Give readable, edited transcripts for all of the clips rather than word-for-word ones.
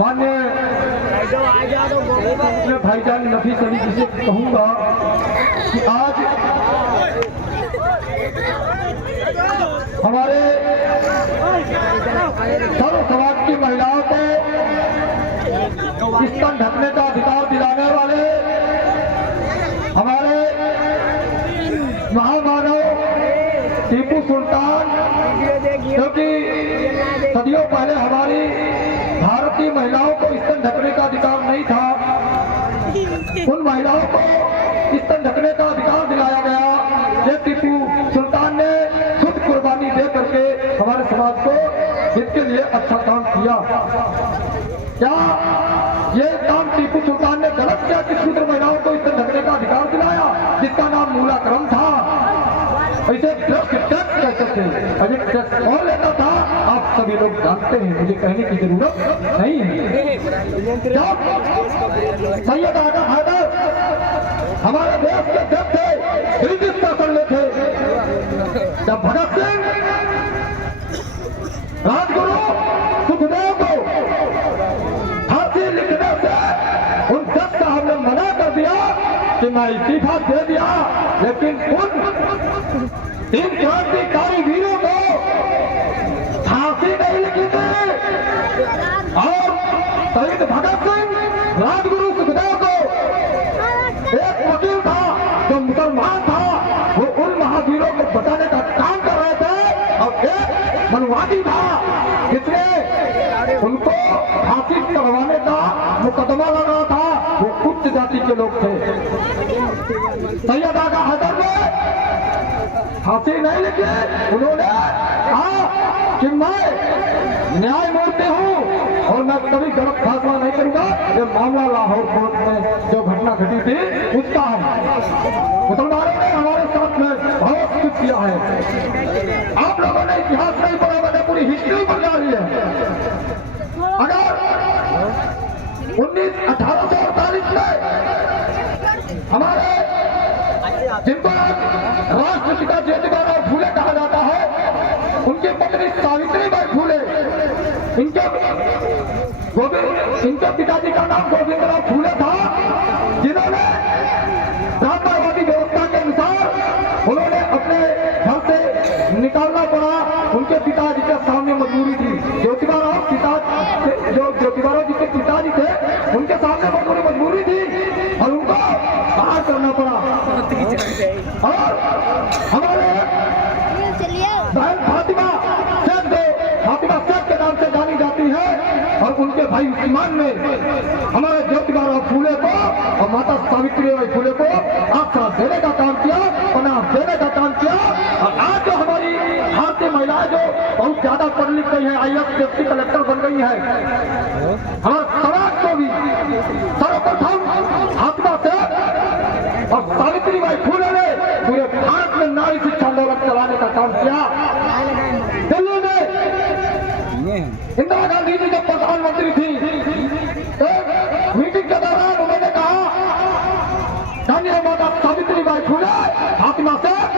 मान्य भाईजान नफीस अली जी से कहूँगा कि आज हमारे सर्व समाज की महिलाओं को स्तन ढकने का अधिकार दिलाने वाले हमारे महामानव टीपू सुल्तान, क्योंकि सदियों पहले हमारी भारतीय महिलाओं को स्तन ढकने का अधिकार नहीं था, उन महिलाओं को स्तन ढकने का अधिकार दिलाया गया। ये टीपू सुल्तान ने खुद कुर्बानी दे करके हमारे समाज को इसके लिए अच्छा काम किया। क्या ये काम टीपू सुल्तान ने गलत किया कि शूद्र महिलाओं को स्तन ढकने का अधिकार दिलाया, जिसका नाम मूलाक्रम था? ऐसे टैक्स कहते थे, अजय टैक्स कौन लेता था आप सभी लोग जानते हैं, मुझे कहने की जरूरत नहीं है। जब सैयद आगा हैदर हमारे देश के अध्यक्ष थे, ब्रिटिश शासन में थे, जब भगत सिंह राजगुरु सुखदेव को फांसी लिखने से उन जज साहब ने मना कर दिया कि मैं इस्तीफा दे दिया, लेकिन उन इन क्रांतिकारी वीरों को फांसी नहीं लिखी थी। और शहीद भगत सिंह राजगुरु सुखदेव को एक वकील था जो मुसलमान था, वो उन महावीरों को बचाने का काम कर रहे थे, और एक मनवादी था जिसने उनको फांसी करवाने का मुकदमा लगा था, वो उच्च जाति के लोग थे। सैयद आगा हैदर ने फांसी नहीं लिखी, उन्होंने कहा कि मैं न्यायमूर्ति हूँ और मैं कभी गलत फैसला नहीं करूंगा। ये मामला लाहौर कोर्ट में जो घटना घटी थी उसका है। मुसलमानों ने हमारे साथ में बहुत कुछ किया है। आप लोगों ने इतिहास नहीं पढ़ा, मैंने पूरी हिस्ट्री बना ली है। अगर 1848 में हमारे जिनको राष्ट्रपिता ज्योतिबाराव फूले कहा जाता है, उनकी पत्नी सावित्रीबाई फूले, इनके पिताजी का नाम गोविंदराव फूले था, जिन्होंने ब्राह्मणवादी व्यवस्था के अनुसार उन्होंने अपने घर से निकालना पड़ा। उनके पिताजी के सामने मजबूरी थी। ज्योतिबाराव जी के पिताजी थे, उनके सामने मजबूरी थी और उनको बाहर करना पड़ा। और हमारे बहन फातिमा शेख के नाम से जानी जाती है, और उनके भाई उस्मान ने हमारे ज्योतिबाराव फूले को और माता सावित्रीबाई फूले को आश्रय देने का काम किया, पनाह देने का काम किया। और आज जो हमारी भारतीय महिलाएं जो बहुत ज्यादा पढ़ लिख गई है, IAS डिप्टी कलेक्टर बन गई है, हमारे समाज को भी सर्वप्रथम फातिमा शेख और सावित्रीबाई फूले ने पूरे भारत में नारी शिक्षा आंदोलन चलाने का काम किया। दिल्ली में इंदिरा गांधी जी जब प्रधानमंत्री थी, एक मीटिंग के दौरान उन्होंने कहा, धन्य माता सावित्रीबाई फूले फातिमा शेख,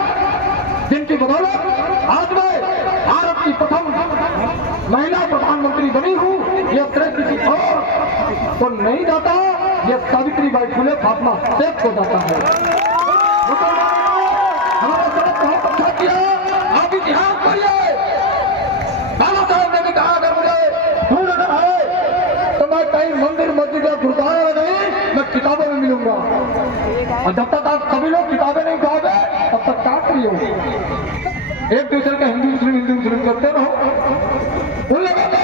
जिनकी बदौलत आज मैं भारत की प्रथम महिला प्रधानमंत्री बनी हूँ। यह श्रेय किसी और को नहीं जाता, यह सावित्रीबाई फूले फातिमा शेख को जाता है। हमारे साथ बहुत अच्छा किया, आप इतिहास करिए। बाबा साहब ने भी कहा, अगर मुझे ढूंढ अगर है तो मैं कहीं मंदिर मस्जिद या गुरुद्वारा में नहीं, मैं किताबों में मिलूंगा। और जब तक आप सभी लोग किताबें नहीं उठाओगे तब तक क्या करिए? एक दूसरे का हिंदू मुस्लिम करते रहो। उन लोगों को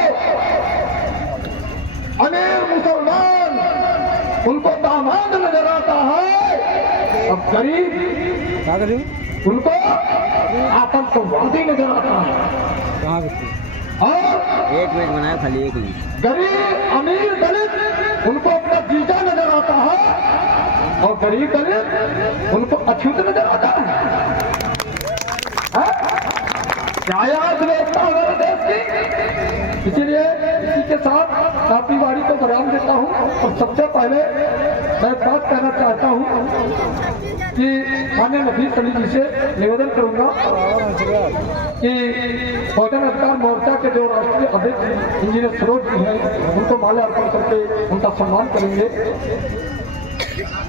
अमीर मुसलमान उनको दामाद नजर आता है, अब गरीब उनको आतंकवादी नजर आता है। और एक मिनट बनाया, खाली एक मिनट। गरीब अमीर दलित उनको अपना जीजा नजर आता है, और गरीब दलित उनको अछूत नजर आता है। क्या व्यवस्था हमारे देश की? इसीलिए इसी के साथ काफी बारी को बयान देता हूँ। और सबसे पहले मैं बात कहना चाहता हूँ कि माननीय नफीस अली जी से निवेदन करूंगा कि बहुजन अधिकार मोर्चा के जो राष्ट्रीय अध्यक्ष इंजीनियर सरोज जी हैं उनको माल्यार्पण करके उनका सम्मान करेंगे।